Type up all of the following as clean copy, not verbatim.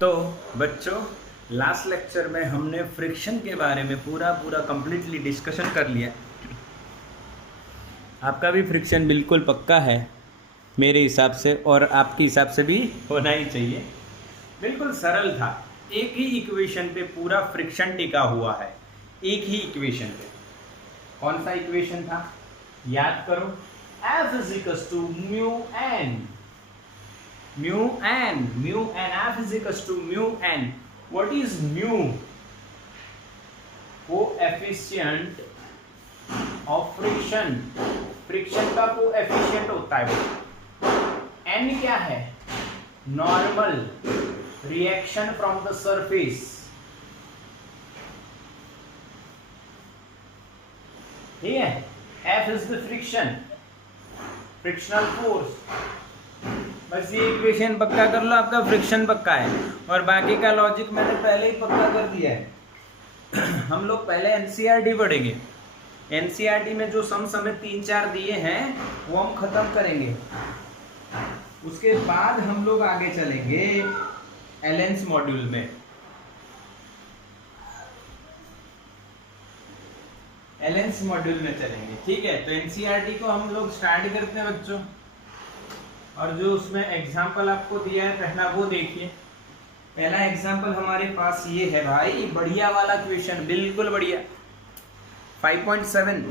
तो बच्चों, last lecture में हमने फ्रिक्शन के बारे में पूरा कंप्लीटली डिस्कशन कर लिया। आपका भी फ्रिक्शन बिल्कुल पक्का है मेरे हिसाब से, और आपके हिसाब से भी होना ही चाहिए। बिल्कुल सरल था, एक ही इक्वेशन पे पूरा फ्रिक्शन टिका हुआ है, एक ही इक्वेशन पे। कौन सा इक्वेशन था याद करो, F is equals to mu n F is equals to mu n. What is mu? Coefficient of friction, friction का कोएफिशिएंट होता है वो। n क्या है? Normal reaction from the surface, ठीक है। F is the friction, frictional force. बस ये इक्वेशन पक्का कर लो, आपका फ्रिक्शन पक्का है, और बाकी का लॉजिक मैंने पहले ही पक्का कर दिया है। हम लोग पहले एनसीईआरटी पढ़ेंगे, एनसीईआरटी में जो सम हमें 3-4 दिए हैं वो हम खत्म करेंगे। उसके बाद हम लोग आगे चलेंगे एलेंस मॉड्यूल में। एलेंस मॉड्यूल में चलेंगे, ठीक है। तो एनसीईआरटी को हम लोग स्टार्ट करते हैं बच्चों, और जो उसमें एग्जाम्पल आपको दिया है पहला वो देखिए। पहला एग्जाम्पल हमारे पास ये है भाई, बढ़िया वाला क्वेश्चन, बिल्कुल बढ़िया। 5.7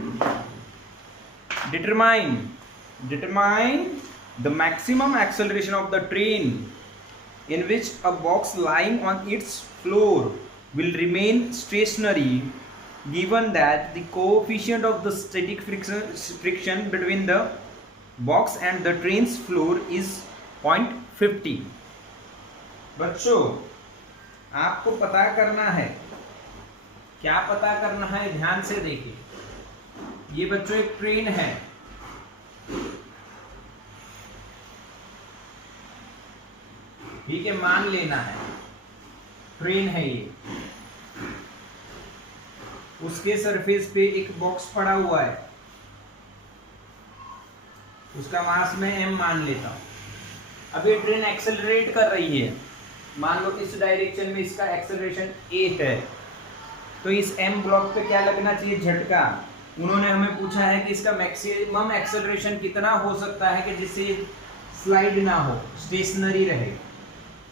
determine the maximum acceleration of the train in which a box lying on its floor will remain stationary given that the coefficient of the static friction between the box and the train's floor is 0.50। बच्चों, आपको पता करना है, क्या पता करना है, ध्यान से देखिए। ये बच्चों एक ट्रेन है, ठीक है, मान लेना है ट्रेन है ये। उसके सरफेस पे एक बॉक्स पड़ा हुआ है, उसका मास मैं m मान लेता हूं। अब ये ट्रेन एक्सेलरेट कर रही है, मान लो इस डायरेक्शन में इसका एक्सेलरेशन a है, तो इस m ब्लॉक पे क्या लगना चाहिए? झटका। उन्होंने हमें पूछा है कि इसका मैक्सिमम एक्सेलरेशन कितना हो सकता है कि जिससे ये स्लाइड ना हो, स्टेशनरी रहे।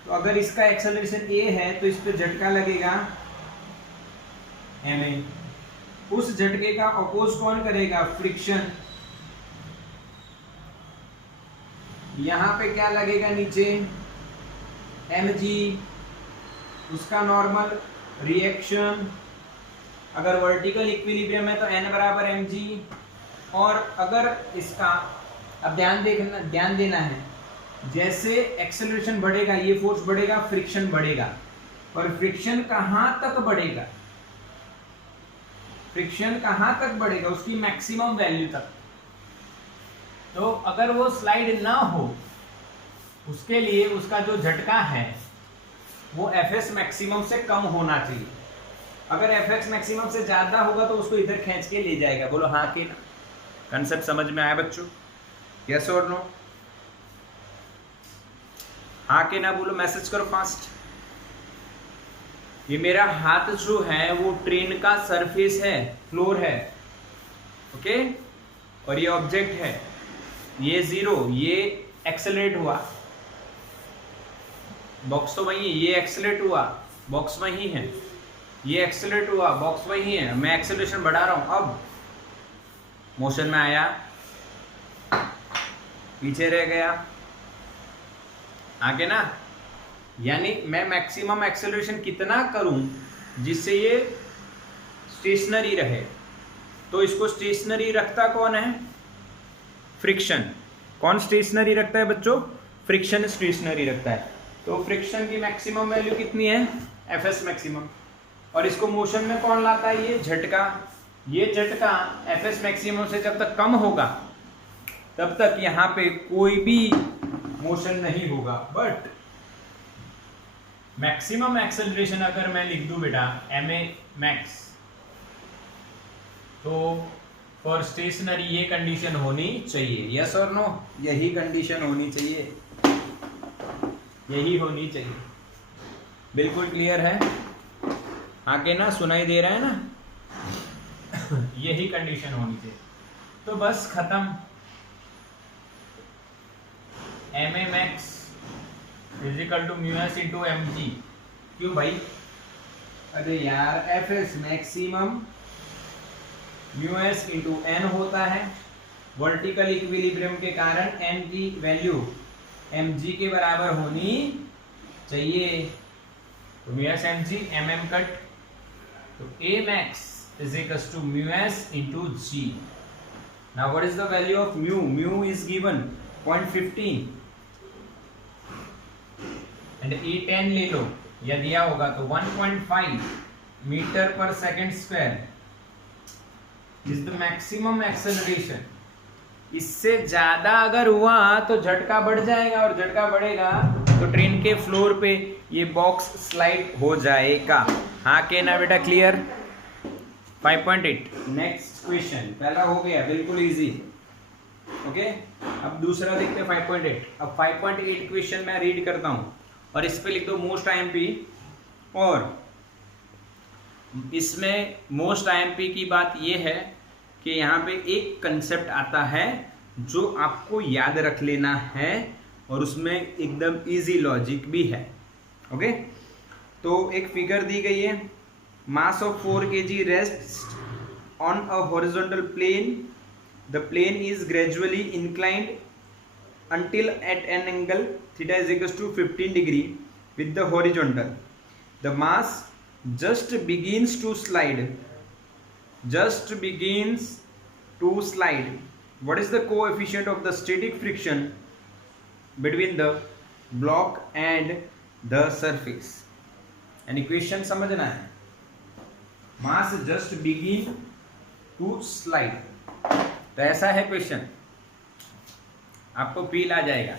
तो अगर इसका एक्सेलरेशन a है तो इस पे झटका लगेगा ma। उस झटके का अपोज कौन करेगा? फ्रिक्शन। यहां पे क्या लगेगा? नीचे mg, उसका नॉर्मल रिएक्शन। अगर वर्टिकल इक्विलिब्रियम है तो n बराबर mg, और अगर इसका, अब ध्यान देना है, जैसे एक्सेलरेशन बढ़ेगा ये फोर्स बढ़ेगा, फ्रिक्शन बढ़ेगा। और फ्रिक्शन कहां तक बढ़ेगा? फ्रिक्शन कहां तक बढ़ेगा? उसकी मैक्सिमम वैल्यू तक। तो अगर वो स्लाइड ना हो, उसके लिए उसका जो झटका है वो एफएस मैक्सिमम से कम होना चाहिए। अगर एफएस मैक्सिमम से ज्यादा होगा तो उसको इधर खींच के ले जाएगा। बोलो हाँ कि ना? कंसेप्ट समझ में आया बच्चों? यस और नो? हाँ के ना बोलो, मैसेज करो फास्ट। ये मेरा हाथ जो है वो ट्रेन का सरफेस है, फ्लोर है, ओके। और ये ऑब्जेक्ट है, ये 0, ये एक्सेलरेट हुआ, बॉक्स तो वही है, ये एक्सेलरेट हुआ, बॉक्स वही है, ये एक्सेलरेट हुआ, बॉक्स वही है। मैं एक्सेलरेशन बढ़ा रहा हूं, अब मोशन में आया, पीछे रह गया, आगे ना। यानी मैं मैक्सिमम एक्सेलरेशन कितना करूं जिससे ये स्टेशनरी रहे। तो इसको स्टेशनरी रखता कौन है? फ्रिक्शन। कौन स्टेशनरी रखता है बच्चों? फ्रिक्शन स्टेशनरी रखता है। तो फ्रिक्शन की मैक्सिमम वैल्यू कितनी है? FS maximum. और इसको मोशन में कौन लाता है? ये झटका। ये झटका एफएस मैक्सिमम से जब तक कम होगा तब तक यहाँ पे कोई भी मोशन नहीं होगा। बट मैक्सिमम एक्सेलरेशन अगर मैं लिख दूं बेटा ma मैक्स, तो फॉर स्टेशनरी ये कंडीशन होनी चाहिए। यस और नो? यही कंडीशन होनी चाहिए, यही होनी चाहिए। बिल्कुल क्लियर है? आगे ना सुनाई दे रहा है ना? यही कंडीशन होनी चाहिए। तो बस खत्म। M A max is equal to mu S into M G. क्यों भाई? अरे यार F S maximum mu S into N होता है। वर्टिकल इक्विलिब्रियम के कारण एन की वैल्यू एम जी के बराबर होनी चाहिए। तो mu S M G M M cut, तो a max is equals to mu S into G. Now what is the value of mu? Mu is given 0.15 and E10 ले लो, या दिया होगा तो 1.5 मीटर पर second square is the maximum acceleration. इससे ज्यादा अगर हुआ तो झटका बढ़ जाएगा, और झटका बढ़ेगा तो ट्रेन के फ्लोर पे ये बॉक्स स्लाइड हो जाएगा। हाँ के ना बेटा? क्लियर? 5.8 next question. पहला हो गया बिल्कुल इजी। ओके, अब दूसरा देखते हैं 5.8। अब 5.8 क्वेश्चन मैं रीड करता हूं और इस पे लिख दो मोस्ट आईएमपी। और इसमें मोस्ट आईएमपी की बात यह है कि यहाँ पे एक कंसेप्ट आता है जो आपको याद रख लेना है, और उसमें एकदम इजी लॉजिक भी है। ओके, तो एक फिगर दी गई है। Mass of 4 kg rest on a horizontal plane. The plane is gradually inclined until at an angle theta is equals to 15 degree with the horizontal. The mass just begins to slide. What is the coefficient of the static friction between the block and the surface? And equation समझना है। Mass just begin to slide, तो ऐसा है question, आपको feel आ जाएगा।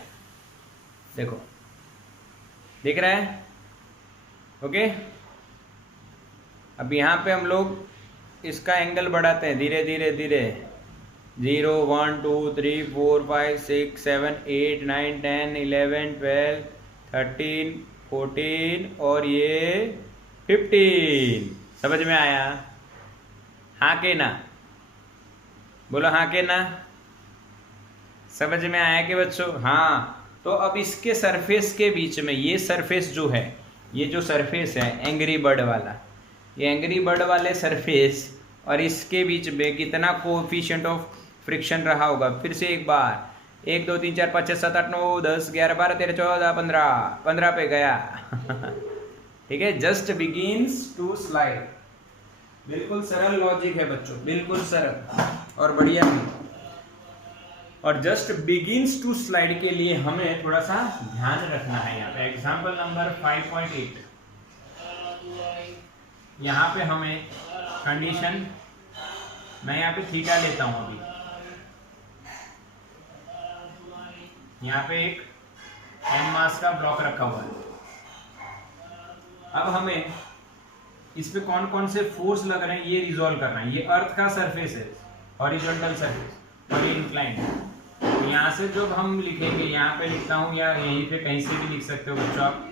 देखो, दिख रहा है? ओके, अब यहाँ पे हम लोग इसका एंगल बढ़ाते हैं धीरे धीरे धीरे। 0 1 2 3 4 5 6 7 8 9 10 11 12 13 14 और ये 15। समझ में आया? हाँ के ना? बोलो हाँ के ना? समझ में आया कि बच्चों? हाँ। तो अब इसके सरफेस के बीच में, ये सरफेस जो है, ये जो सरफेस है एंग्री बर्ड वाला, ये एंग्री बर्ड वाले सरफेस और इसके बीच में कितना कोएफिशिएंट ऑफ फ्रिक्शन रहा होगा? फिर से एक बार, 1 2 3 4 5 6 7 8 9 10 11 12 13 14 15 पे गया। ठीक है, जस्ट बिगिंस टू स्लाइड। बिल्कुल सरल लॉजिक है बच्चों, बिल्कुल सरल और बढ़िया भी। और जस्ट बिगिंस टू स्लाइड के लिए हमें थोड़ा सा ध्यान रखना है। यहाँ पे एग्जाम्पल नंबर 5.8, यहाँ पे हमें कंडीशन, मैं यहाँ पे थीटा लेता हूँ अभी। यहाँ पे एक एम मास का ब्लॉक रखा हुआ है। अब हमें इस पे कौन कौन से फोर्स लग रहे हैं ये रिजॉल्व करना है। ये अर्थ का सरफेस है, हॉरिजॉन्टल सरफेस, और ये इंक्लाइंड है। तो यहाँ से जब हम लिखेंगे, यहाँ पे लिखता हूँ या यहीं पे कहीं से भी लिख सकते हो बच्चों आप।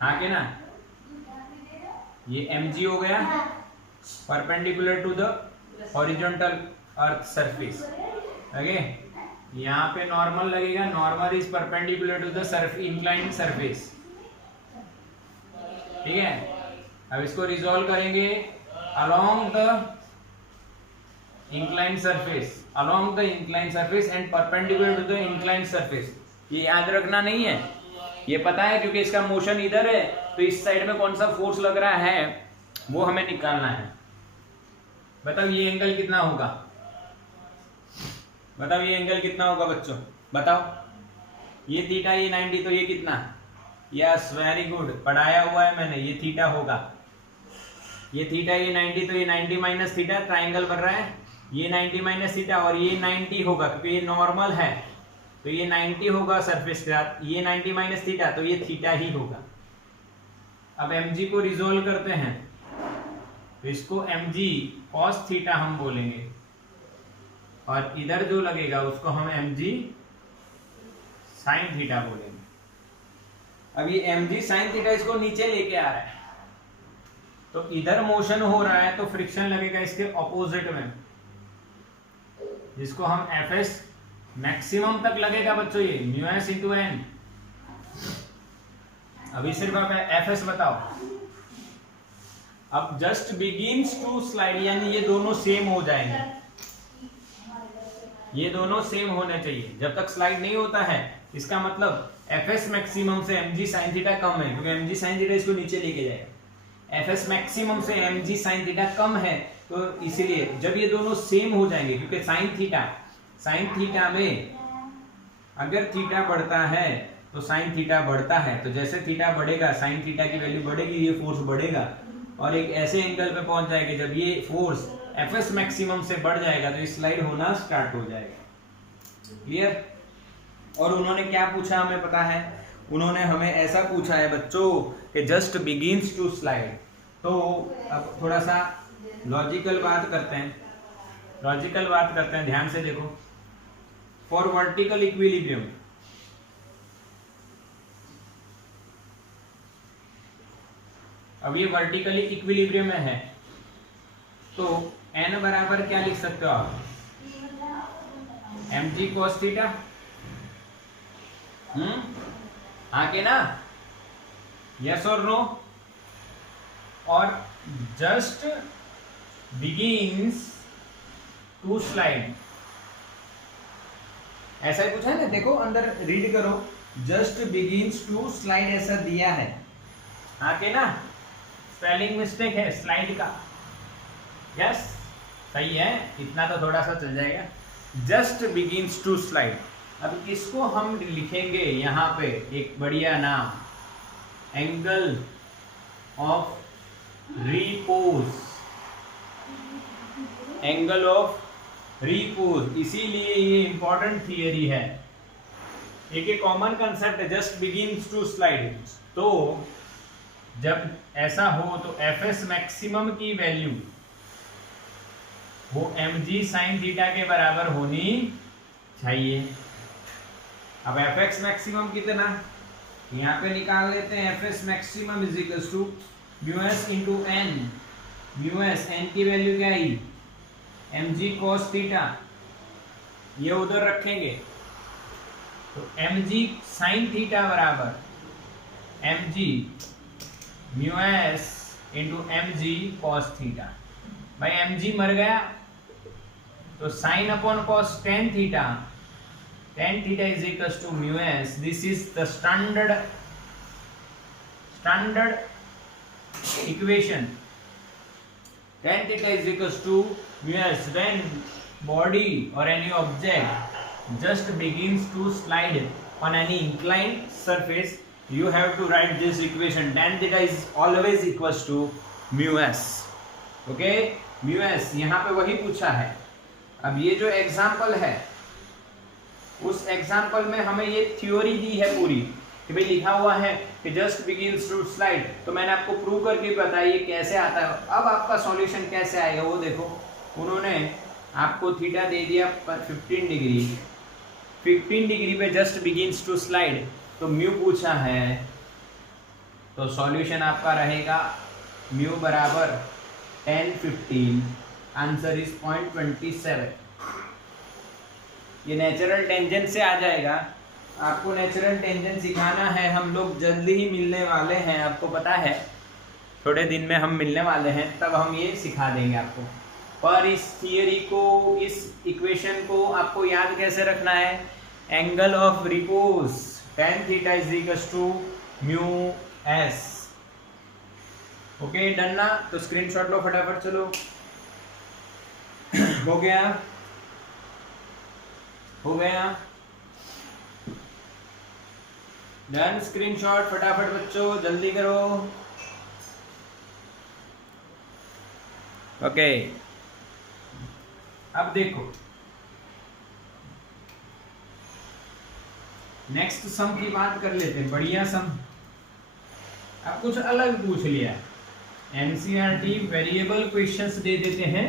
हाँ के ना? ये mg हो गया perpendicular to the horizontal earth surface. Okay, यहाँ पे नॉर्मल लगेगा, normal is perpendicular to the inclined surface. ठीक है, अब इसको रिजॉल्व करेंगे along the inclined surface and perpendicular to the inclined surface. ये याद रखना नहीं है, ये पता है क्योंकि इसका मोशन इधर है, तो इस साइड में कौन सा फोर्स लग रहा है वो हमें निकालना है। बताओ ये एंगल कितना होगा? बताओ ये एंगल कितना होगा बच्चों? बताओ। ये थीटा, ये 90, तो ये कितना? यस, वेरी गुड, पढ़ाया हुआ है मैंने। ये थीटा होगा, ये थीटा, ये 90, तो ये 90 माइनस थीटा, ट्राइंगल बन रहा है। ये 90 माइनस थीटा और ये 90 होगा क्योंकि ये नॉर्मल है, तो ये 90 होगा सरफेस के साथ। ये 90 माइनस थीटा, तो ये थीटा ही होगा। अब mg को रिजोल्व करते हैं, तो इसको mg cos थीटा हम बोलेंगे, और इधर जो लगेगा उसको हम mg sin थीटा बोलेंगे। अब ये mg sin थीटा इसको नीचे लेके आ रहा है, तो इधर मोशन हो रहा है तो फ्रिक्शन लगेगा इसके ऑपोजिट में, जिसको हम Fs मैक्सिमम तक लगेगा बच्चों, ये μs इंटू n। अभी सिर्फ आप Fs बताओ। अब जस्ट बिगिंस टू स्लाइड, यानी ये दोनों सेम हो जाएंगे, ये दोनों सेम होने चाहिए। जब तक स्लाइड नहीं होता है इसका मतलब Fs मैक्सिमम से mg sin थीटा कम है, क्योंकि mg sin थीटा इसको नीचे लेके जाएगा। Fs मैक्सिमम से mg sin थीटा कम है, तो इसीलिए जब ये दोनों सेम हो जाएंगे, क्योंकि sin थीटा में अगर थीटा बढ़ता है तो sin थीटा बढ़ता है, तो जैसे थीटा बढ़ेगा sin थीटा की वैल्यू बढ़ेगी, ये फोर्स बढ़ेगा और एक ऐसे एंगल पे पहुंच जाएगा जब ये फोर्स Fs मैक्सिमम से बढ़ जाएगा तो स्लाइड होना स्टार्ट हो जाएगा। क्लियर? और उन्होंने क्या पूछा हमें पता है, उन्होंने हमें ऐसा पूछा है बच्चों कि जस्ट बिगिंस टू स्लाइड। तो अब थोड़ा सा लॉजिकल बात करते हैं, ध्यान से देखो। फॉर वर्टिकल इक्विलिब्रियम, अब ये वर्टिकली इक्विलिब्रियम में है, तो n बराबर क्या लिख सकते हो आप, mg cos थीटा। आगे ना, यस और नो? और जस्ट बिगिंस टू स्लाइड, ऐसा ही पूछा है ना, देखो अंदर रीड करो, जस्ट बिगिंस टू स्लाइड ऐसा दिया है। आगे ना, स्पेलिंग मिस्टेक है स्लाइड का, यस सही है, इतना तो थोड़ा सा चल जाएगा। जस्ट बिगिंस टू स्लाइड, अब इसको हम लिखेंगे यहाँ पे एक बढ़िया नाम, angle of repose, angle of repose. इसीलिए ये इंपॉर्टेंट थियरी है, एक कॉमन कंसेप्ट है, जस्ट बिगिंस टू स्लाइड। तो जब ऐसा हो तो Fs मैक्सिमम की वैल्यू वो mg sin थीटा के बराबर होनी चाहिए। अब Fx मैक्सिमम कितना, यहाँ पे निकाल लेते हैं। Fs maximum is equal to μs into n, μs n की वैल्यू क्या आई, mg cos थीटा, ये उधर रखेंगे तो mg sin थीटा बराबर mg μs into mg cos theta. भाई mg मर गया तो sin upon cos tan theta, tan theta is equals to μs. This is the standard equation. Tan theta is equals to μs when body or any object just begins to slide on any inclined surface. You have to write this equation. Tan theta is always equals to μs. Okay, μs यहाँ पे वही पूछा है। अब ये जो example है, उस एग्जाम्पल में हमें ये थ्योरी दी है पूरी कि भाई लिखा हुआ है कि जस्ट बिगिंस टू स्लाइड, तो मैंने आपको प्रूव करके बताइए कैसे आता है। अब आपका सॉल्यूशन कैसे आएगा वो देखो। उन्होंने आपको थीटा दे दिया 15 डिग्री, 15 डिग्री पे जस्ट बिगिंस टू स्लाइड, तो म्यू पूछा है, तो सॉल्यूशन आपका रहेगा म्यू बराबर 10/15, आंसर इज 0.27। ये नेचुरल टेंजेंट से आ जाएगा। आपको नेचुरल टेंजेंट सिखाना है, हम लोग जल्दी ही मिलने वाले हैं, आपको पता है थोड़े दिन में हम मिलने वाले हैं, तब हम ये सिखा देंगे आपको। पर इस थियरी को, इस इक्वेशन को आपको याद कैसे रखना है, angle of repose tan theta is equals to mu S. Okay done ना? तो स्क्रीनशॉट लो फटाफट, चलो हो गया, हो गया डन। स्क्रीनशॉट फटाफट बच्चों, जल्दी करो। ओके अब देखो नेक्स्ट सम की बात कर लेते हैं। बढ़िया सम, अब कुछ अलग पूछ लिया। एनसीईआरटी वेरिएबल क्वेश्चंस दे देते हैं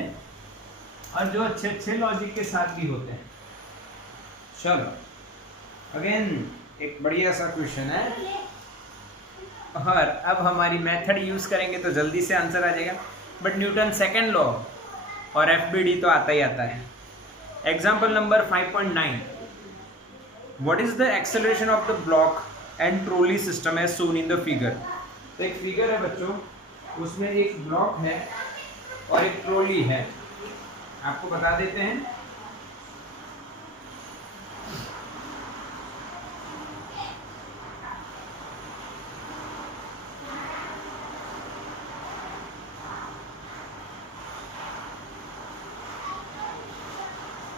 और जो अच्छे अच्छे लॉजिक के साथ भी होते हैं। चलो अगेन एक बढ़िया सा क्वेश्चन है, और अब हमारी मेथड यूज करेंगे तो जल्दी से आंसर आ जाएगा। बट न्यूटन सेकेंड लॉ और एफबीडी तो आता ही आता है। Example number 5.9, what is the acceleration of the block and trolley system as shown in the figure. तो एक फिगर है बच्चों, उसमें एक ब्लॉक है और एक ट्रॉली है। आपको बता देते हैं।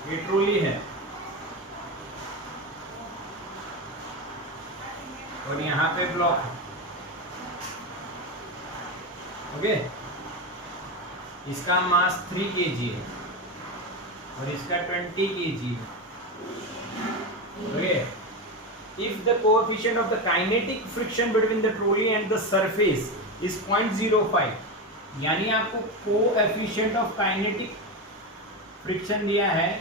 ये ट्रॉली है और यहाँ पे ब्लॉक है। ओके, इसका मास 3 kg है और इसका 20 kg है। Okay, if the coefficient of the kinetic friction between the trolley and the surface is 0.05, यानी आपको कोएफिशिएंट ऑफ काइनेटिक फ्रिक्शन दिया है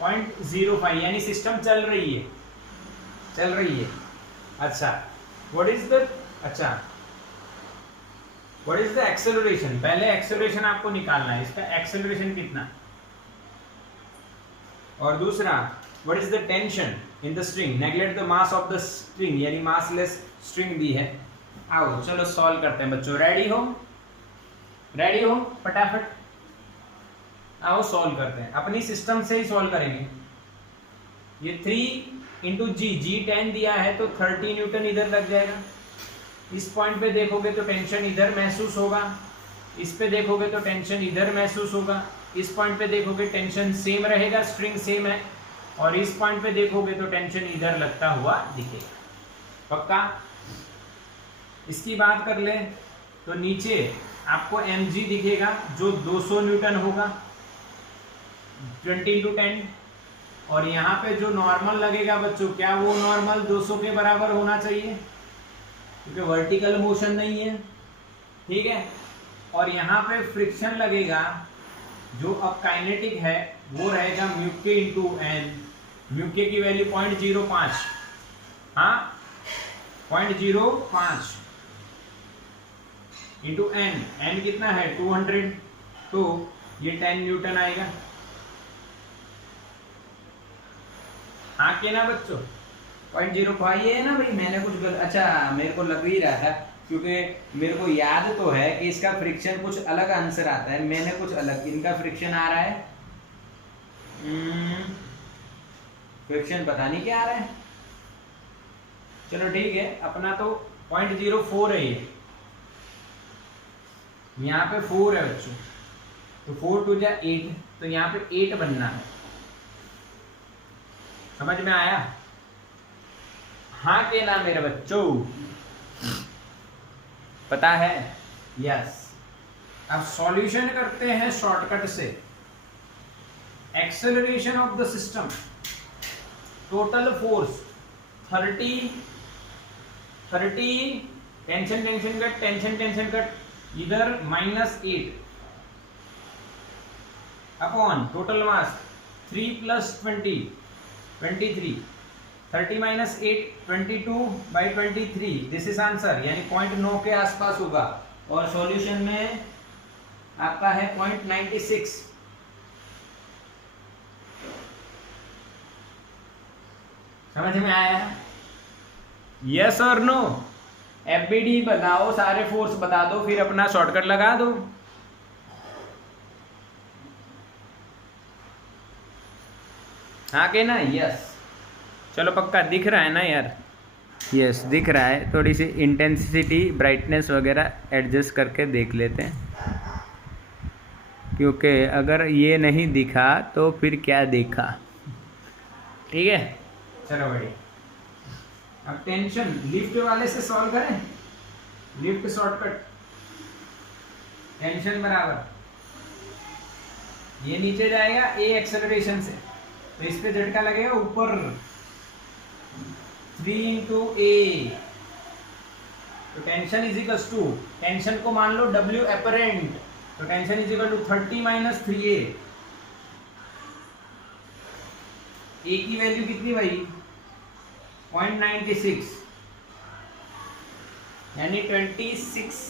0.05, यानी सिस्टम चल रही है। अच्छा, व्हाट इज द एक्सेलरेशन। पहले एक्सेलरेशन आपको निकालना है, इसका एक्सेलरेशन कितना, और दूसरा what is the tension in the string, neglect the mass of the string, यानी मासलेस स्ट्रिंग दी है। आओ चलो सॉल्व करते हैं बच्चों। रेडी हो फटाफट आओ सॉल्व करते हैं। अपनी सिस्टम से ही सॉल्व करेंगे। ये 3 इंटू जी 10 दिया है तो 30 न्यूटन इधर लग जाएगा। इस पॉइंट पे देखोगे तो टेंशन इधर महसूस होगा, इस पे देखोगे तो टेंशन इधर महसूस होगा, इस पॉइंट पे देखोगे टेंशन सेम रहेगा, स्ट्रिंग सेम है, और इस पॉइंट पे देखोगे तो टेंशन इधर लगता हुआ दिखेगा। पक्का? इसकी बात कर ले तो नीचे आपको mg दिखेगा जो 200 न्यूटन होगा 20 इंटू 10, और यहाँ पे जो नॉर्मल लगेगा बच्चों, क्या वो नॉर्मल 200 के बराबर होना चाहिए, क्योंकि वर्टिकल मोशन नहीं है। ठीक है, और यहाँ पे फ्रिक्शन लगेगा जो अब काइनेटिक है वो रहेगा म्यूके इंटू एन। म्यूके की वैल्यू 0.05, हाँ 0.05 इंटू एन। एन कितना है 200, तो ये 10 न्यूटन आएगा। हाँ के ना बच्चों, 0.05 ये है ना भाई, मैंने कुछ अच्छा मेरे को लग ही रहा था, क्योंकि मेरे को याद तो है कि इसका फ्रिक्शन कुछ अलग आंसर आता है, मैंने कुछ अलग, इनका फ्रिक्शन आ रहा है फ्रिक्शन पता नहीं क्या आ रहा है। चलो ठीक है, अपना तो 0.04 है ये, यहाँ पे 4 है बच्चों, तो 4 टू 8, तो यहाँ पे 8 बनना है। समझ में आया? हाँ के ना मेरे बच्चों, पता है? यस। अब सॉल्यूशन करते हैं शॉर्टकट से। Acceleration of the system, total force 30, tension cut इधर -8 upon total mass 3 + 20 23, 30 - 8 22/23, this is answer, यानी 0.9 के आसपास होगा, और सॉल्यूशन में आपका है 0.96। समझ में आया? यस और नो? एफबीडी बताओ, सारे फोर्स बता दो, फिर अपना शॉर्टकट लगा दो। हाँ के ना? यस। चलो पक्का दिख रहा है ना यार? यस दिख रहा है। थोड़ी सी इंटेंसिटी ब्राइटनेस वगैरह एडजस्ट करके देख लेते हैं, क्योंकि अगर ये नहीं दिखा तो फिर क्या देखा। ठीक है, चलो भाई। अब टेंशन लिफ्ट वाले से सॉल्व करें। लिफ्ट शॉर्टकट, टेंशन बराबर ये नीचे जाएगा ए एक्सेलरेशन से, तो इस पे झटका लगेगा ऊपर 3 इंटू ए, तो tension is equal to, tension को मान लो W एपरेंट, तो tension is equal to 30 - 3A। A की वैल्यू कितनी भाई? 0.96, यानी 26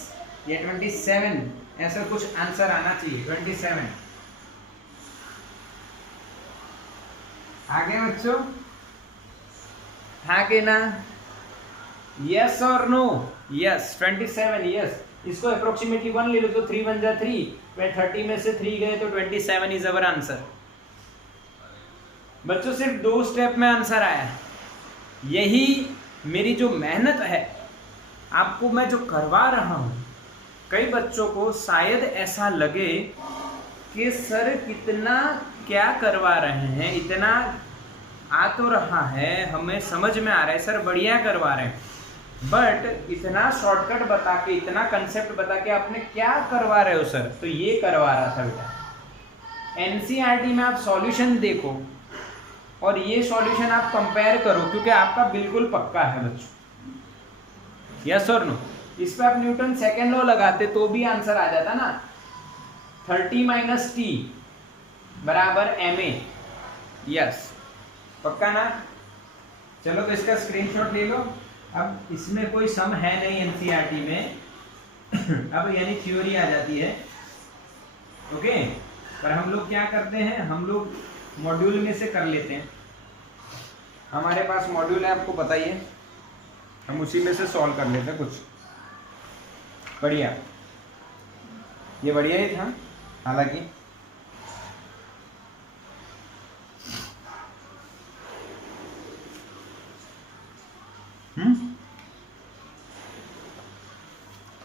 या 27 ऐसा कुछ आंसर आना चाहिए। 27 आगे बच्चों, आगे ना, यस और नो? Yes 27, yes. इसको अप्रोक्सीमेटली 1 ले लो तो 3 बन जा 3, 30 में से 3 गए तो 27 इज अवर आंसर। बच्चों सिर्फ 2 स्टेप में आंसर आया। यही मेरी जो मेहनत है, आपको मैं जो करवा रहा हूं, कई बच्चों को शायद ऐसा लगे कि सर कितना क्या करवा रहे हैं, इतना आ तो रहा है, हमें समझ में आ रहा है सर, बढ़िया करवा रहे हैं, बट इतना शॉर्टकट बता के, इतना कंसेप्ट बता के आपने क्या करवा रहे हो सर? तो ये करवा रहा था बेटा। एनसीईआरटी में आप सॉल्यूशन देखो और ये सॉल्यूशन आप कंपेयर करो, क्योंकि आपका बिल्कुल पक्का है बच्चों। यस और नो? इस पे आप न्यूटन सेकेंड लॉ लगाते तो भी आंसर आ जाता ना। 30 - t बराबर ma। यस, पक्का ना? चलो तो इसका स्क्रीनशॉट ले लो। अब इसमें कोई सम है नहीं एनसीईआरटी में अब यानी थ्योरी आ जाती है, ओके। पर हम लोग क्या करते हैं, हम लोग मॉड्यूल में से कर लेते हैं। हमारे पास मॉड्यूल है, आपको पता ही है, हम उसी में से सॉल्व कर लेते हैं कुछ। बढ़िया, ये बढ़िया ही था हालांकि।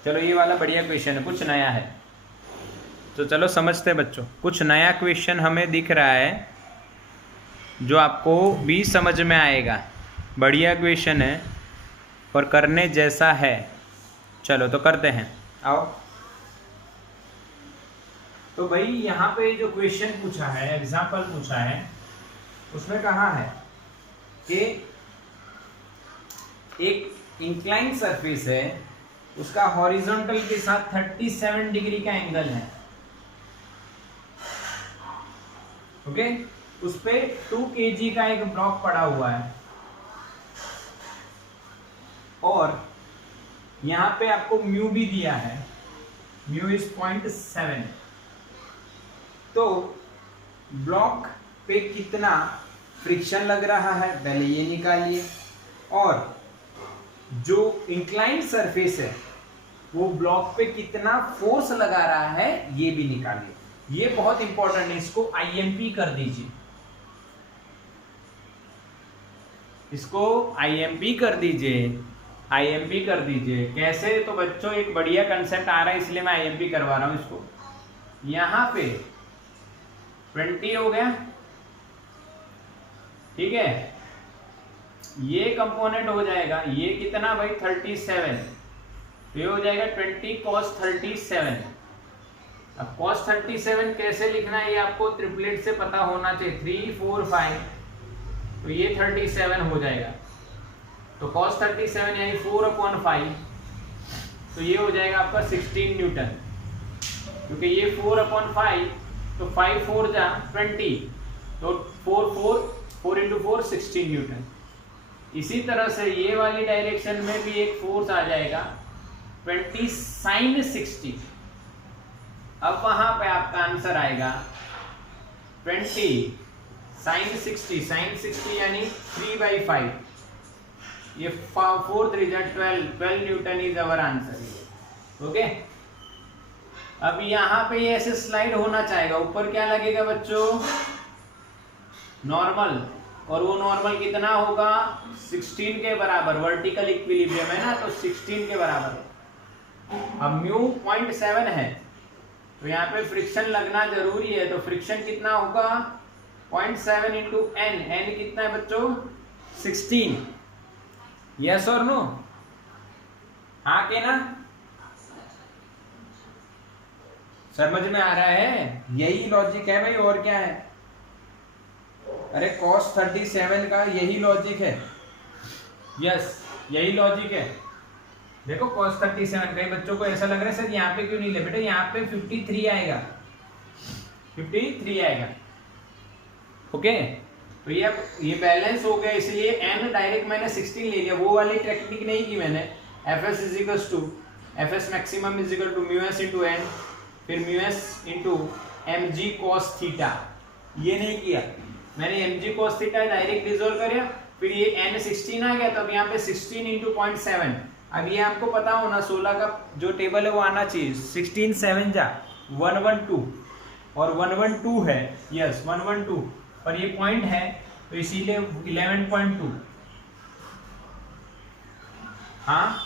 चलो ये वाला बढ़िया क्वेश्चन है, कुछ नया है, तो चलो समझते हैं बच्चों। कुछ नया क्वेश्चन हमें दिख रहा है जो आपको भी समझ में आएगा। बढ़िया क्वेश्चन है और करने जैसा है। चलो तो करते हैं, आओ। तो भाई यहाँ पे जो क्वेश्चन पूछा है, एग्जाम्पल पूछा है, उसमें कहा है कि एक इंक्लाइन सरफेस है, उसका हॉरिजॉन्टल के साथ 37 डिग्री का एंगल है, ओके। उस पे 2 kg का एक ब्लॉक पड़ा हुआ है और यहां पे आपको म्यू भी दिया है, म्यू इज 0.7। तो ब्लॉक पे कितना फ्रिक्शन लग रहा है पहले ये निकालिए, और जो इंक्लाइंड सरफेस है वो ब्लॉक पे कितना फोर्स लगा रहा है ये भी निकालिए। ये बहुत इंपॉर्टेंट है, इसको आईएमपी कर दीजिए, इसको आईएमपी कर दीजिए, आईएमपी कर दीजिए। कैसे? तो बच्चों एक बढ़िया कंसेप्ट आ रहा है इसलिए मैं आईएमपी करवा रहा हूं इसको। यहां पे 20 हो गया, ठीक है। ये कंपोनेंट हो जाएगा, ये कितना भाई 37, तो ये हो जाएगा 20 cos 37। अब cos 37 कैसे लिखना है ये आपको ट्रिपलेट से पता होना चाहिए, 3 4 5, तो ये 37 हो जाएगा। तो cos 37 यानी 4/5, तो ये हो जाएगा आपका 16 न्यूटन, क्योंकि ये 4/5, तो 5 4 जा 20, तो 4 × 4 16 न्यूटन। इसी तरह से ये वाली डायरेक्शन में भी एक फोर्स आ जाएगा 20 sin 60। अब वहां पे आपका आंसर आएगा 20 sin 60, sin 60 यानी 3/5, ये 4 3 12 Newton is our answer, okay. अब यहाँ पे ये ऐसे स्लाइड होना चाहेगा, ऊपर क्या लगेगा बच्चों? नॉर्मल, और वो नॉर्मल कितना होगा? 16 के बराबर, वर्टिकल इक्विलिब्रियम है ना, तो 16 के बराबर। अब म्यू 0.7 है, तो यहाँ पे फ्रिक्शन लगना जरूरी है, तो फ्रिक्शन कितना होगा? 0.7 इंटू n, n कितना है बच्चों? 16। यस और नो? हाँ के ना? समझ में आ रहा है? यही लॉजिक है भाई, और क्या है? अरे cos 37 का यही लॉजिक है, यस यही लॉजिक है। देखो cos 37, कई बच्चों को ऐसा लग रहा है सर यहाँ पे क्यों नहीं ले, बेटा यहाँ पे 53 आएगा, 53 आएगा, ओके। तो ये बैलेंस हो गया, इसलिए n डायरेक्ट मैंने 16 ले लिया, वो वाली टेक्निक नहीं की मैंने, F S is equal to F S maximum is equal to mu S into N, फिर mu S into M G cos theta. ये नहीं किया मैंने, M G cos theta direct dissolve कर, फिर ये एन 16 आ गया, तो अब यहाँ पे 16 इंटू 0.7। अब ये आपको पता होना 16 का जो टेबल है वो आना चाहिए, 16 7 जा 112 और 112 है, यस 112, और ये पॉइंट है तो इसीलिए 11.2, हाँ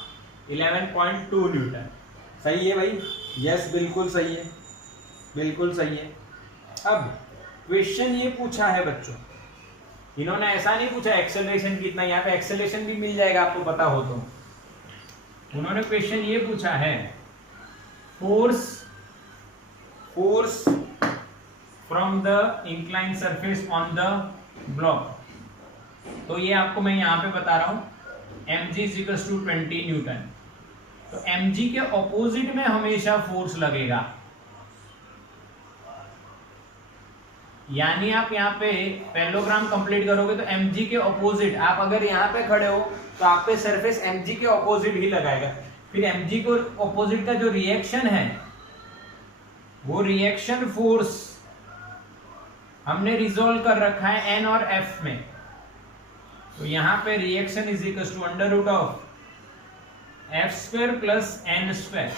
11.2 न्यूटन। सही है भाई, यस बिल्कुल सही है, बिल्कुल सही है। अब क्वेश्चन ये पूछा है बच्चों, इन्होंने ऐसा नहीं पूछा एक्सेलरेशन कितना, यहाँ पे एक्सेलरेशन भी मिल जाएगा आपको पता हो तो। उन्होंने क्वेश्चन ये पूछा है force from the incline surface on the block. तो ये आपको मैं यहाँ पे बता रहा हूं, mg is equal to 20 newton. तो mg के ऑपोजिट में हमेशा फोर्स लगेगा, यानी आप यहाँ पे पैरेललोग्राम कंप्लीट करोगे तो mg के ऑपोजिट, आप अगर यहाँ पे खड़े हो तो आप पे सरफेस mg के ऑपोजिट ही लगाएगा। फिर mg को ऑपोजिट का जो रिएक्शन है वो रिएक्शन फोर्स हमने रिजोल्व कर रखा है n और f में। तो यहाँ पे reaction is equal to under root of F square plus N square,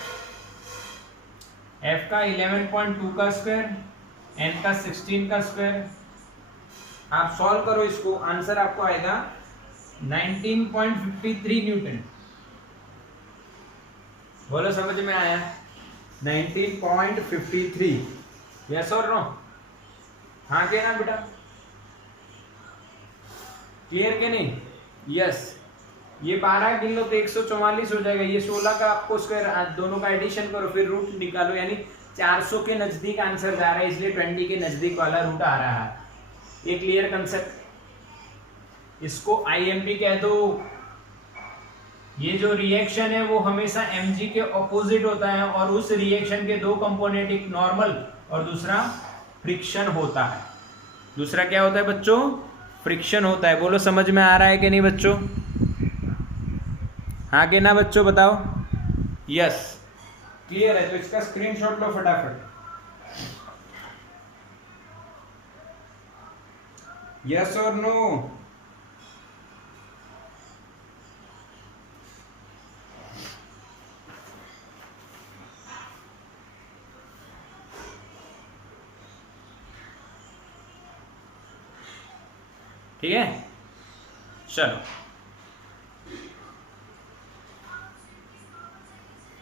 f का 11.2 का स्क्वायर, n का 16 का स्क्वायर। आप सॉल्व करो इसको, आंसर आपको आएगा 19.53 न्यूटन। बोलो समझ में आया? 19.53, यस और नो? हाँ के ना बेटा, क्लियर के नहीं? यस। ये 12 किलो तो 144 हो जाएगा, ये 16 का आपको स्क्वायर, दोनों का एडिशन करो फिर रूट निकालो, यानी 400 के नजदीक आंसर जा रहा है, इसलिए 20 के नजदीक वाला रूट आ रहा है। ये क्लियर कंसेप्ट, इसको IMP कह दो। ये जो रिएक्शन है वो हमेशा mg के ऑपोजिट होता है, और उस रिएक्शन के दो कंपोनेंट, एक नॉर्मल और दूसरा फ्रिक्शन होता है। दूसरा क्या होता है बच्चों? फ्रिक्शन होता है। बोलो समझ में आ रहा है कि नहीं बच्चों? हाँ कि ना बच्चों, बताओ। यस, क्लियर है? तो इसका स्क्रीनशॉट लो फटाफट। यस और नो? ठीक है, चलो।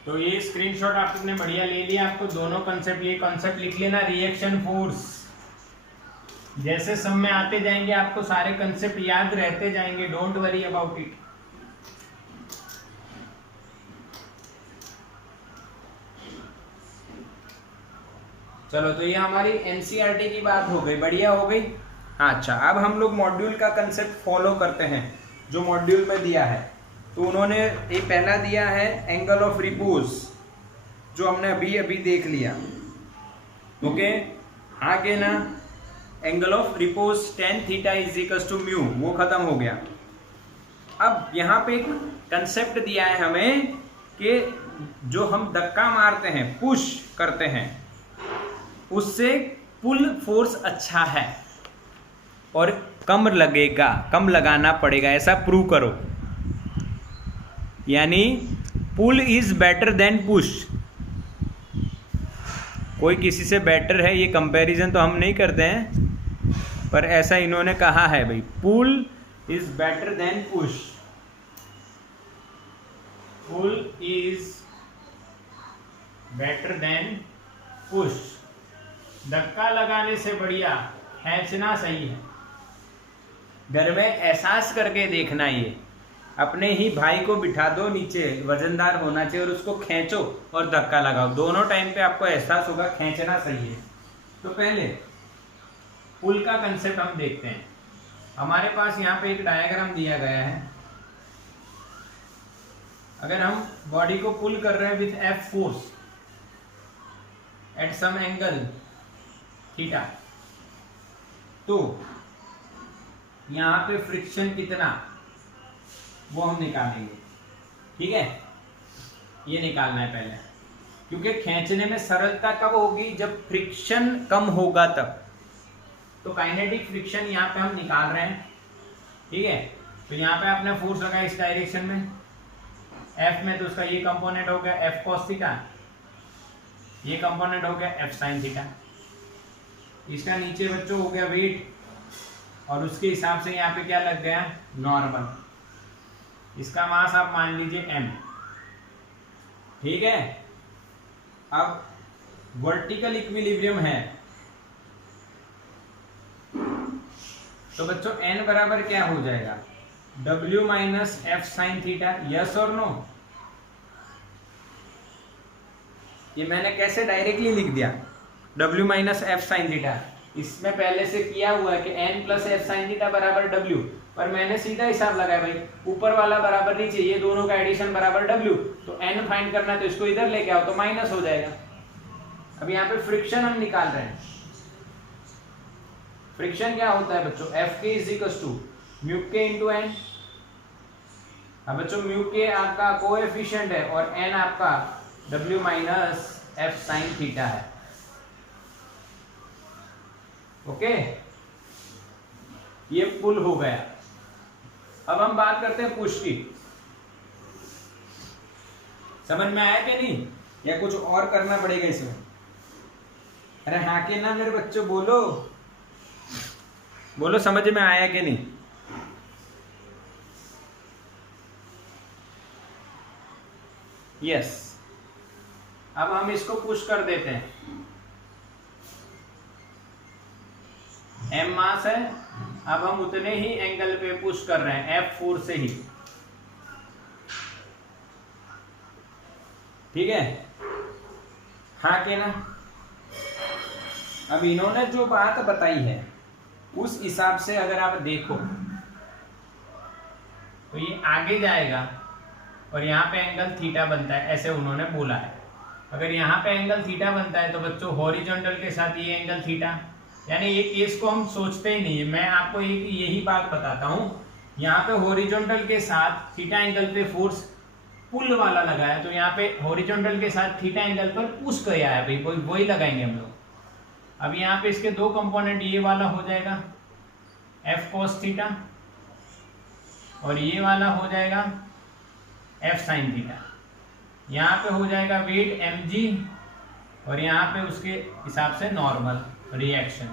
तो ये स्क्रीनशॉट आपने बढ़िया ले लिया। आपको दोनों कंसेप्ट, ये कंसेप्ट लिख लेना, रिएक्शन फोर्स। जैसे सब में आते जाएंगे आपको सारे कंसेप्ट याद रहते जाएंगे, डोंट वरी अबाउट इट। चलो, तो ये हमारी एनसीईआरटी की बात हो गई, बढ़िया हो गई। अच्छा, अब हम लोग मॉड्यूल का कंसेप्ट फॉलो करते हैं जो मॉड्यूल में दिया है। तो उन्होंने ये पहला दिया है एंगल ऑफ रिपोज, जो हमने अभी अभी देख लिया। ओके, आगे ना angle of repose tan theta is equal to mu, वो खत्म हो गया। अब यहाँ पे एक कंसेप्ट दिया है हमें कि जो हम धक्का मारते हैं, पुश करते हैं, उससे पुल फोर्स अच्छा है और कम लगेगा, कम लगाना पड़ेगा, ऐसा प्रूव करो। यानी pull is better than push. कोई किसी से बेटर है, ये कंपैरिजन तो हम नहीं करते हैं, पर ऐसा इन्होंने कहा है भाई, pull is better than push. Pull is better than push. धक्का लगाने से बढ़िया खींचना सही है। घर में एहसास करके देखना, ये अपने ही भाई को बिठा दो नीचे, वजनदार होना चाहिए, और उसको खींचो और धक्का लगाओ, दोनों टाइम पे आपको एहसास होगा खींचना सही है। तो पहले पुल का कंसेप्ट हम देखते हैं। हमारे पास यहाँ पे एक डायग्राम दिया गया है। अगर हम बॉडी को पुल कर रहे हैं with F force at some angle theta, तो यहाँ पे फ्रिक्शन कितना वो हम निकालेंगे। ठीक है, ये निकालना है पहले, क्योंकि खींचने में सरलता कब होगी, जब फ्रिक्शन कम होगा तब। तो काइनेटिक फ्रिक्शन यहाँ पे हम निकाल रहे हैं, ठीक है। तो यहाँ पे आपने फोर्स लगाया इस डायरेक्शन में, एफ में, तो उसका ये कंपोनेंट हो गया एफ कॉस थीटा, ये कंपोनेंट हो गया एफ साइन थीटा। इसका नीचे बच्चों हो गया वेट, और उसके हिसाब से यहाँ पे क्या लग गया, नॉर्मल। इसका मास आप मान लीजिए m, ठीक है। अब वर्टिकल इक्विलिब्रियम है, तो बच्चों n बराबर क्या हो जाएगा, w minus F sine theta, yes और नो। ये मैंने कैसे डायरेक्टली लिख दिया, w minus F sine theta, इसमें पहले से किया हुआ है कि n plus F sine theta बराबर w, पर मैंने सीधा हिसाब लगाया भाई, ऊपर वाला बराबर नीचे, ये दोनों का एडिशन बराबर w, तो n फाइंड करना है तो इसको इधर लेके आओ तो माइनस हो जाएगा। अब यहाँ पे फ्रिक्शन हम निकाल रहे हैं, फ्रिक्शन क्या होता है बच्चों, एफ के इज इक्वल टू म्यू के इंटू एन। अब बच्चों म्यू के आपका कोएफिशिएंट है और n आपका w minus F sine theta है, ओके। ये पुल हो गया। अब हम बात करते हैं पुश की, समझ में आया कि नहीं, या कुछ और करना पड़ेगा इसमें? अरे हाँ के ना मेरे बच्चों, बोलो बोलो, समझ में आया कि नहीं? यस। अब हम इसको पुश कर देते हैं, m मास है, अब हम उतने ही एंगल पे पुश कर रहे हैं F फोर्स से ही, ठीक है, हाँ के ना। अब इन्होंने जो बात बताई है उस हिसाब से अगर आप देखो तो ये आगे जाएगा और यहाँ पे एंगल थीटा बनता है, ऐसे उन्होंने बोला है। अगर यहाँ पे एंगल थीटा बनता है तो बच्चों हॉरिजॉन्टल के साथ ये एंगल थीटा, यानी ये केस को हम सोचते ही नहीं है। मैं आपको एक यही बात बताता हूँ, यहाँ पे हॉरिजॉन्टल के साथ थीटा एंगल पे फोर्स पुल वाला लगाया, तो यहाँ पे हॉरिजॉन्टल के साथ थीटा एंगल पर पुश गया है भाई, वही लगाएंगे हम लोग। अब यहाँ पे इसके दो कंपोनेंट, ये वाला हो जाएगा एफ कॉस थीटा और ये वाला हो जाएगा एफ साइन थीटा। यहाँ पे हो जाएगा वेट mg और यहाँ पे उसके हिसाब से नॉर्मल रिएक्शन।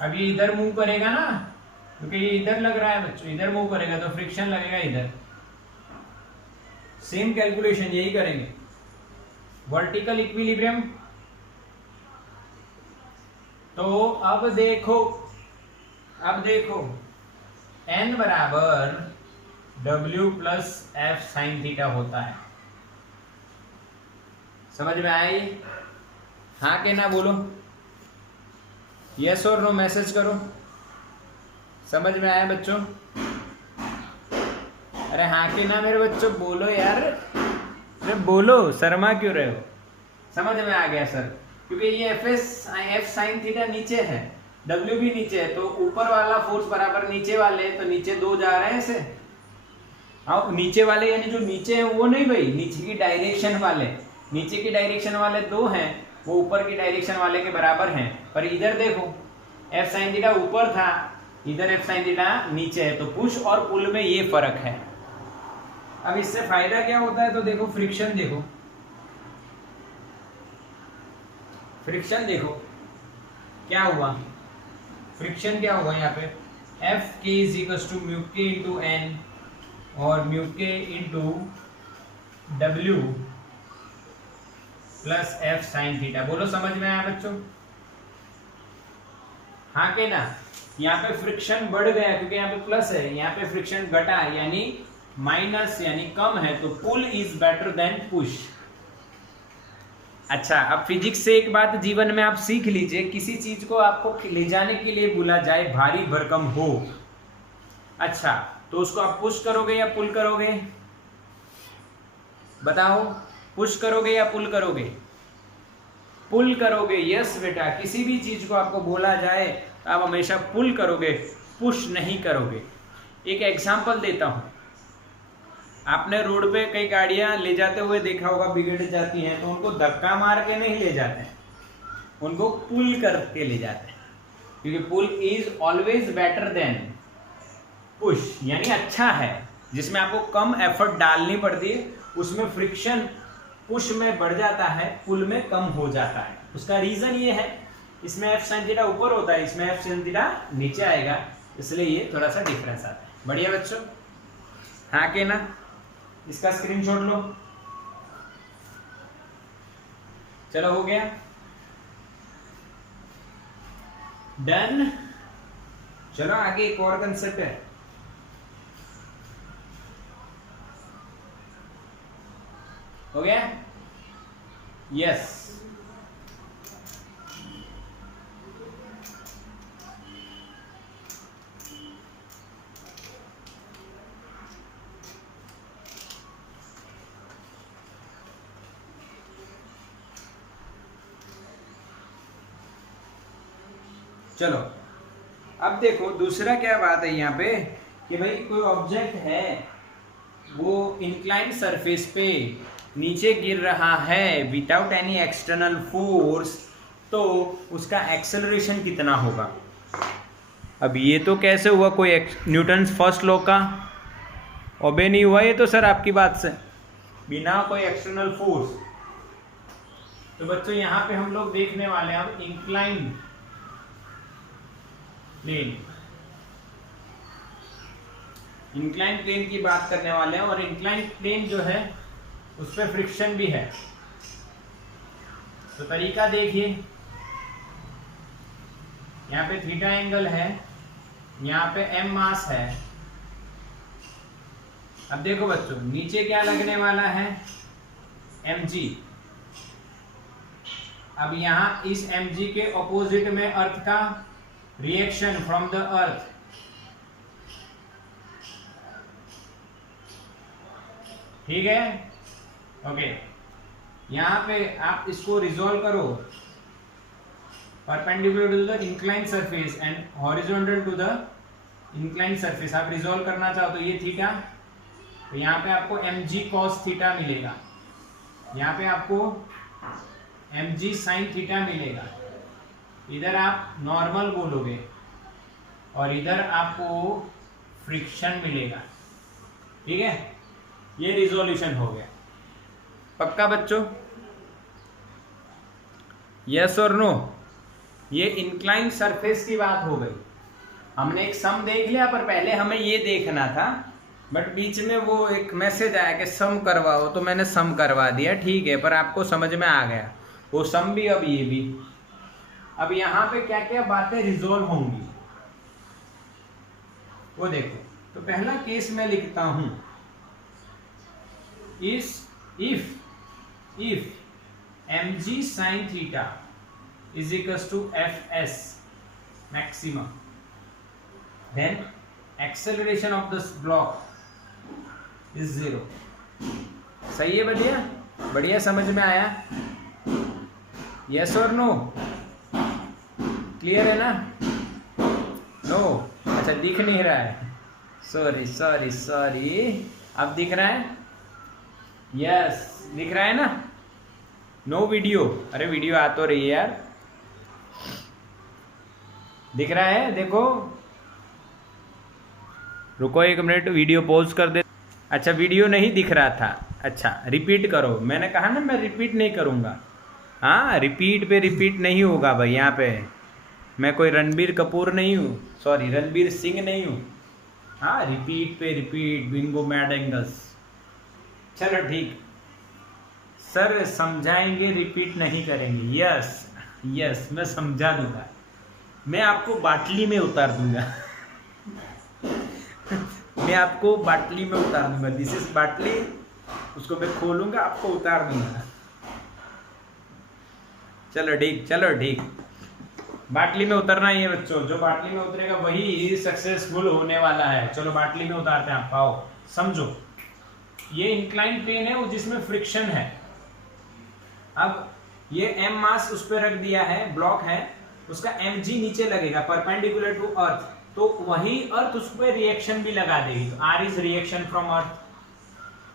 अब ये इधर मूव करेगा ना, क्योंकि ये इधर लग रहा है बच्चों, इधर मूव करेगा तो फ्रिक्शन लगेगा इधर। सेम कैलकुलेशन यही करेंगे, वर्टिकल इक्विलिब्रियम। तो अब देखो n बराबर w plus F sine theta होता है, समझ में आया ये? हाँ के ना बोलो, यस और नो मैसेज करो, समझ में आया बच्चों? अरे हाँ के ना मेरे बच्चों, बोलो यार, अरे बोलो, शर्मा क्यों रहे हो? समझ में आ गया सर, क्योंकि ये एफ साइन थीटा नीचे है, W भी नीचे है, तो ऊपर वाला फोर्स बराबर नीचे वाले, तो नीचे दो जा रहे हैं ऐसे। हाँ, नीचे वाले यानी जो नीचे है वो नहीं भाई, नीचे की डायरेक्शन वाले, नीचे की डायरेक्शन वाले दो हैं, वो ऊपर की डायरेक्शन वाले के बराबर हैं। पर इधर देखो, एफ साइन थीटा ऊपर था, इधर एफ साइन थीटा नीचे है, तो पुश और पुल में ये फर्क है। अब इससे फायदा क्या होता है, तो देखो फ्रिक्शन देखो, फ्रिक्शन देखो क्या हुआ, फ्रिक्शन क्या हुआ यहाँ पे, एफ के इज इक्वल टू म्यू के इंटू एन और म्यू के into W plus F sine theta. बोलो समझ में आया बच्चों? हाँ के ना? यहाँ पे फ्रिक्शन बढ़ गया क्योंकि यहाँ पे प्लस है, यहाँ पे फ्रिक्शन घटा है यानी माइनस यानी कम है, तो pull is better than push. अच्छा, अब फिजिक्स से एक बात जीवन में आप सीख लीजिए, किसी चीज को आपको ले जाने के लिए बोला जाए, भारी भरकम हो, अच्छा तो उसको आप पुश करोगे या पुल करोगे? बताओ, पुश करोगे या पुल करोगे? पुल करोगे। यस बेटा, किसी भी चीज को आपको बोला जाए तो आप हमेशा पुल करोगे, पुश नहीं करोगे। एक एग्जांपल देता हूं, आपने रोड पे कई गाड़ियां ले जाते हुए देखा होगा, बिगड़ जाती हैं, तो उनको धक्का मार के नहीं ले जाते हैं, उनको पुल करके ले जाते हैं, क्योंकि pull is always better than push, यानी अच्छा है, जिसमें आपको कम एफर्ट डालनी पड़ती है, उसमें फ्रिक्शन पुश में बढ़ जाता है, पुल में कम हो जाता है। उसका रीजन ये है, इसमें एफ साइन थीटा ऊपर होता है, इसमें एफ साइन थीटा नीचे आएगा, इसलिए ये थोड़ा सा डिफरेंस आता है। बढ़िया बच्चों, हाँ के ना? इसका स्क्रीनशॉट लो। चलो हो गया, डन। चलो आगे एक और कंसेप्ट है, हो गया? यस। चलो अब देखो दूसरा क्या बात है यहाँ पे, कि भाई कोई ऑब्जेक्ट है, वो इंक्लाइन सरफेस पे नीचे गिर रहा है विदाउट एनी एक्सटर्नल फोर्स, तो उसका एक्सेलरेशन कितना होगा? अब ये तो कैसे हुआ, कोई न्यूटन्स फर्स्ट लॉ का ओबे नहीं हुआ ये तो सर आपकी बात से, बिना कोई एक्सटर्नल फोर्स। तो बच्चों यहाँ पे हम लोग देखने वाले हैं अब इंक्लाइन प्लेन, इंक्लाइन प्लेन की बात करने वाले हैं, और इंक्लाइन प्लेन जो है उस पर फ्रिक्शन भी है। तो तरीका देखिए, यहाँ पे थीटा एंगल है, यहाँ पे एम मास है। अब देखो बच्चों, नीचे क्या लगने वाला है? mg। अब यहाँ इस mg के ऑपोजिट में अर्थ का रिएक्शन फ्रॉम द अर्थ, ठीक है? ओके, यहां पे आप इसको रिजॉल्व करो, perpendicular to the incline surface and horizontal to the incline surface. आप रिजॉल्व करना चाहो तो ये थीटा, तो यहाँ पे आपको mg cos थीटा मिलेगा, यहाँ पे आपको mg sin थीटा मिलेगा। इधर आप नॉर्मल बोलोगे और इधर आपको फ्रिक्शन मिलेगा, ठीक है? ये रिजोल्यूशन हो गया। पक्का बच्चों? यस और नो? ये इंक्लाइन सरफेस की बात हो गई। हमने एक सम देख लिया, पर पहले हमें ये देखना था, बट बीच में वो एक मैसेज आया कि सम करवाओ, तो मैंने सम करवा दिया, ठीक है? पर आपको समझ में आ गया वो सम भी, अब ये भी। अब यहाँ पे क्या क्या बातें रिजोल्व होंगी वो देखो। तो पहला केस मैं लिखता हूं, if mg sin theta is equals to fs maximum, then acceleration of this block is 0। सही है? बढ़िया बढ़िया, समझ में आया? यस और नो? क्लियर है ना? नो? अच्छा, दिख नहीं रहा है, सॉरी सॉरी सॉरी। अब दिख रहा है? यस, दिख रहा है ना? No video? अरे वीडियो आ तो रही है यार, दिख रहा है? देखो, रुको एक मिनट, वीडियो पॉज कर दे। अच्छा, वीडियो नहीं दिख रहा था? अच्छा, रिपीट करो। मैंने कहा ना मैं रिपीट नहीं करूँगा। हाँ, रिपीट पे रिपीट नहीं होगा भाई। यहाँ पे मैं कोई रणबीर कपूर नहीं हूँ, सॉरी रणबीर सिंह नहीं हूँ। हाँ, रिपीट पे रिपीट, बिंगो मैड एंगल्स। चलो ठीक, सर समझाएंगे, रिपीट नहीं करेंगे। यस यस, मैं समझा दूंगा, मैं आपको बाटली में उतार दूंगा। मैं आपको बाटली में उतार दूंगा। दिस इज बाटली, उसको मैं खोलूंगा, आपको उतार दूंगा। चलो ठीक, चलो ठीक, बाटली में उतरना ही है बच्चों। जो बाटली में उतरेगा वही सक्सेसफुल होने वाला है। चलो बाटली में उतारते हैं आप, आओ समझो। ये इंक्लाइन प्लेन है वो जिसमें फ्रिक्शन है। अब ये m मास उस पर रख दिया है, ब्लॉक है, उसका mg नीचे लगेगा परपेंडिकुलर टू अर्थ, तो वही अर्थ उस पर रिएक्शन भी लगा देगी। तो r is reaction from earth,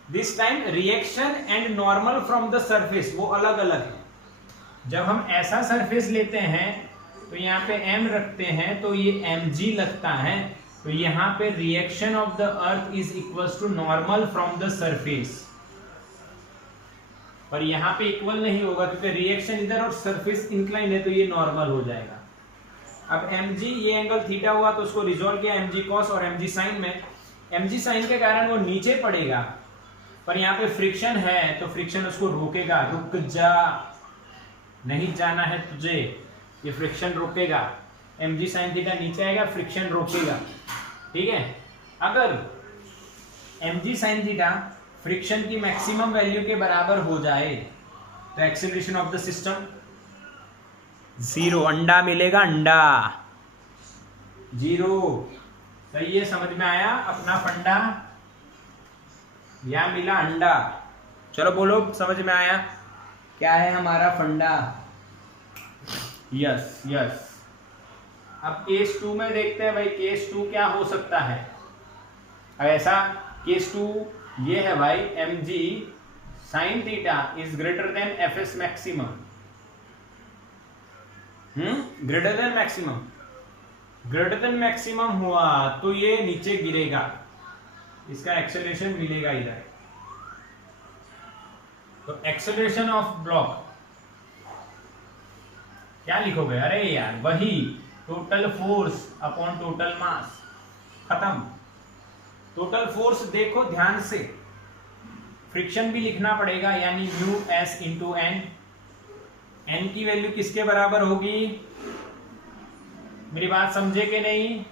this time reaction and normal from the surface वो अलग अलग है। जब हम ऐसा सरफेस लेते हैं तो यहाँ पे m रखते हैं तो ये mg लगता है, तो यहाँ पे reaction of the earth is equal to normal from the surface, पर यहाँ पे इक्वल नहीं होगा क्योंकि रिएक्शन इधर और सरफेस इंक्लाइन है तो ये नॉर्मल हो जाएगा। अब mg ये एंगल थीटा हुआ तो उसको रिजॉल्व किया mg cos और mg sin में, mg sin के कारण वो नीचे पड़ेगा, पर यहाँ पे फ्रिक्शन है तो फ्रिक्शन उसको रोकेगा, रुक जा, नहीं जाना है तुझे, ये फ्रिक्शन रोकेगा, mg sin थीटा नीचे आएगा, फ्रिक्शन रोकेगा, ठीक है। अगर mg sin थीटा फ्रिक्शन की मैक्सिमम वैल्यू के बराबर हो जाए तो एक्सीलरेशन ऑफ द सिस्टम 0, अंडा मिलेगा, अंडा 0। सही है, समझ में आया अपना फंडा, या मिला अंडा। चलो बोलो समझ में आया क्या है हमारा फंडा। Yes yes. अब केस 2 में देखते हैं भाई, केस 2 क्या हो सकता है। अब ऐसा केस 2 ये है भाई, mg sin theta is greater than fs maximum, greater than maximum, greater than maximum हुआ तो ये नीचे गिरेगा, इसका एक्सेलरेशन मिलेगा इधर। तो एक्सेलरेशन ऑफ ब्लॉक क्या लिखोगे, अरे यार वही total force upon total mass, खत्म। टोटल फोर्स देखो ध्यान से, फ्रिक्शन भी लिखना पड़ेगा, यानी mu S into N, N की वैल्यू किसके बराबर होगी, मेरी बात समझे कि नहीं,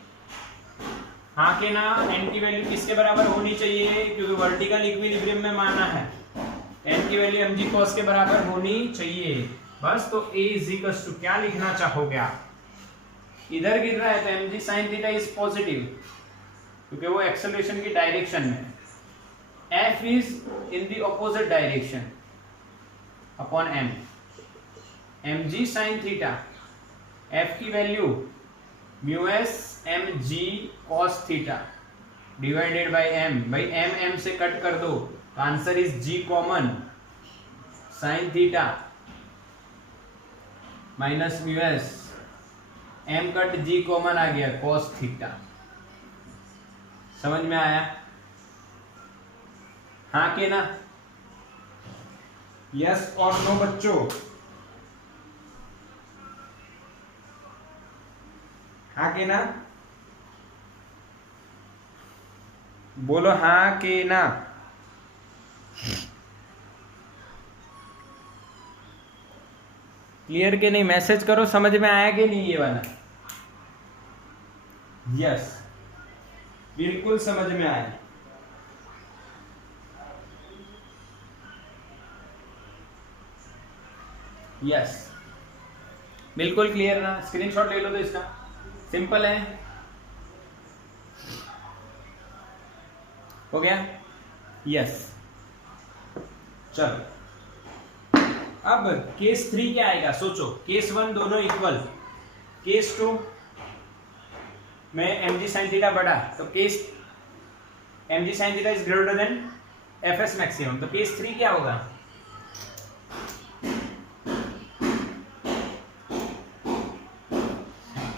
हाँ के ना, एन की वैल्यू किसके बराबर होनी चाहिए, क्योंकि वर्टिकल इक्विलिब्रियम में माना है, एन की वैल्यू mg cos के बराबर होनी चाहिए बस। तो a इज इक्वल टू क्या लिखना चाहोगे आप, इधर गिर रहा है तो mg sin theta is positive क्योंकि वो एक्सेलरेशन की डायरेक्शन में, f is in the opposite direction upon m, mg sin theta f की value mu S mg cos theta divided by m, भाई m से कट कर दो तो answer is g common, sin theta minus mu S, m cut g common आ गया cos theta. समझ में आया, हाँ के ना, यस और नो बच्चों, हाँ के ना, बोलो हाँ के ना। क्लियर के नहीं, मैसेज करो समझ में आया कि नहीं ये वाला। यस बिल्कुल समझ में आया। यस बिल्कुल क्लियर ना, स्क्रीनशॉट ले लो तो इसका, सिंपल है, हो गया। यस चलो अब केस 3 क्या आएगा सोचो, केस 1 दोनों इक्वल, केस 2 में mg sin थीटा बड़ा, तो case mg sin theta is greater than fs maximum, तो केस 3 क्या होगा,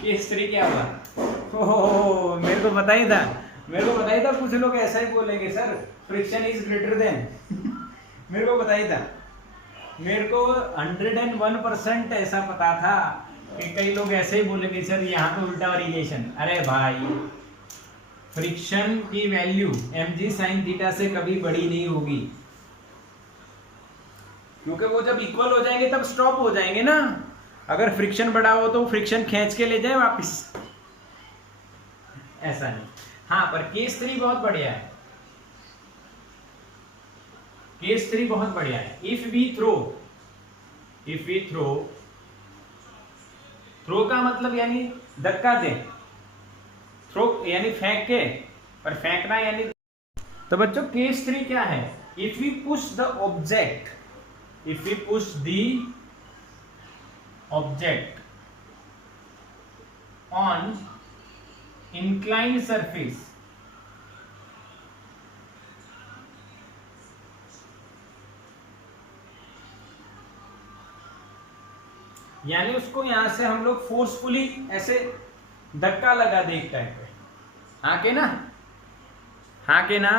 केस 3 क्या होगा, ओह मेरे को पता ही था, मेरे को पता ही था कुछ लोग ऐसा ही बोलेंगे sir friction is greater than मेरे को पता ही था, मेरे को 101% ऐसा पता था कि कई लोग ऐसे ही बोलेंगे सर यहाँ पे उल्टा रिलेशन। अरे भाई फ्रिक्शन की वैल्यू mg sin थीटा से कभी बड़ी नहीं होगी, क्योंकि वो जब इक्वल हो जाएंगे तब स्टॉप हो जाएंगे ना, अगर फ्रिक्शन बड़ा हो तो फ्रिक्शन खींच के ले जाए वापस, ऐसा नहीं। हाँ पर केस 3 बहुत बढ़िया है, केस 3 बहुत बढ़िया है। इफ वी थ्रो का मतलब यानी धक्का दे, थ्रो यानी फेंक के, पर फेंकना यानी, तो बच्चों केस 3 क्या है, if we push the object, if we push the object on inclined surface, यानी उसको यहां से हम लोग फोर्सफुली ऐसे धक्का लगा दे एक टाइप पे। हाँ के ना, हाँ के ना,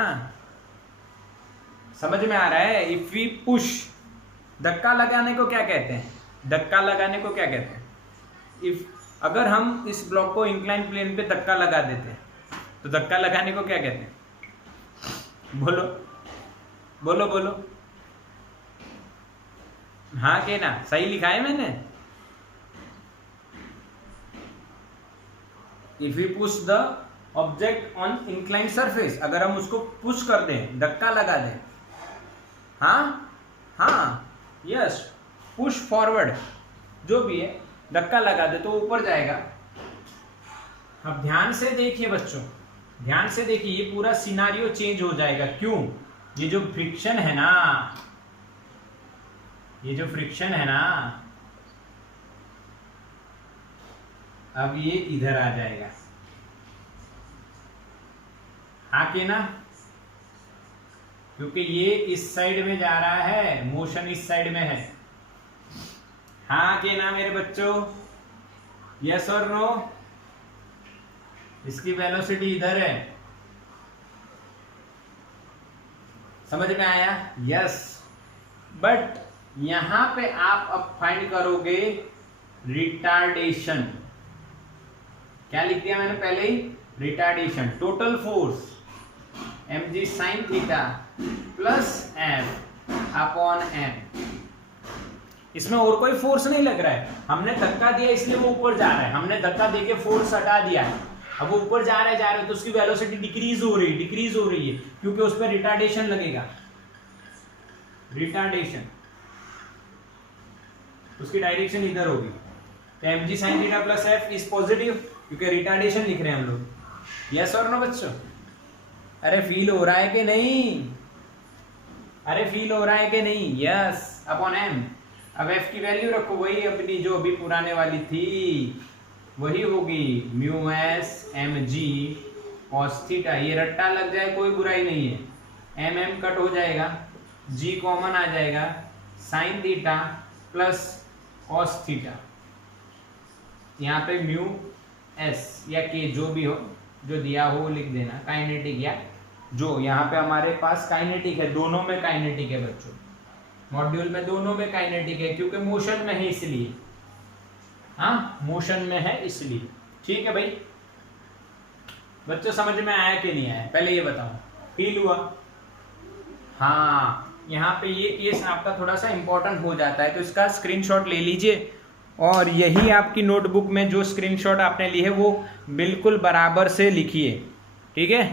समझ में आ रहा है? इफ वी पुश, धक्का लगाने को क्या कहते हैं? धक्का लगाने को क्या कहते हैं? इफ अगर हम इस ब्लॉक को इंक्लाइन प्लेन पे धक्का लगा देते हैं तो धक्का लगाने को क्या कहते हैं? बोलो बोलो बोलो। हाँ के ना, सही लिखा है मैंने? If you push the object on incline surface, अगर हम उसको पुश कर दें, धक्का लगा दें, हाँ हाँ यस, पुश फॉरवर्ड जो भी है, धक्का लगा दे तो ऊपर जाएगा। अब ध्यान से देखिए बच्चों, ध्यान से देखिए, ये पूरा सिनारियो चेंज हो जाएगा। क्यों? ये जो फ्रिक्शन है ना, ये जो फ्रिक्शन है ना, अब ये इधर आ जाएगा। हाँ के ना, क्योंकि ये इस साइड में जा रहा है, मोशन इस साइड में है। हाँ के ना मेरे बच्चों, यस और नो? इसकी वेलोसिटी इधर है, समझ में आया? यस। बट यहां पे आप अब फाइंड करोगे रिटार्डेशन। क्या लिख दिया मैंने पहले ही? Retardation. Total force mg sin theta plus F upon M. इसमें और कोई फोर्स नहीं लग रहा है, हमने धक्का दिया इसलिए वो ऊपर जा रहा है, हमने धक्का देके फोर्स हटा दिया है, अब वो ऊपर जा रहा है तो उसकी वेलोसिटी डिक्रीज हो रही है क्योंकि उस पर रिटार्डेशन लगेगा। रिटार्डेशन, उसकी डायरेक्शन इधर होगी, तो mg sin theta plus F is positive क्योंकि रिटार्डेशन लिख रहे हैं हम लोग। यस और नो बच्चों? अरे फील हो रहा है कि नहीं? अरे फील हो रहा है कि नहीं? Yes upon M. अब एफ की वैल्यू रखो, वही अपनी जो अभी पुराने वाली थी वही होगी, mu S M G cos theta. ये रट्टा लग जाए कोई बुराई नहीं है, एम एम कट हो जाएगा, जी कॉमन आ जाएगा, sine theta plus cos theta. यहाँ पे म्यू एस या के जो भी हो, जो दिया हो वो लिख देना, काइनेटिक या जो यहाँ पे हमारे पास काइनेटिक है, दोनों में काइनेटिक है बच्चों, मॉड्यूल में दोनों में काइनेटिक है क्योंकि मोशन में है इसलिए। हाँ मोशन में है इसलिए। ठीक है भाई बच्चों, समझ में आया कि नहीं आया पहले ये बताओ? फील हुआ? हाँ, यहाँ पे ये केस आपका थोड़ा सा इंपॉर्टेंट हो जाता है तो इसका स्क्रीनशॉट ले लीजिए और यही आपकी नोटबुक में जो स्क्रीनशॉट आपने ली है वो बिल्कुल बराबर से लिखिए। ठीक है?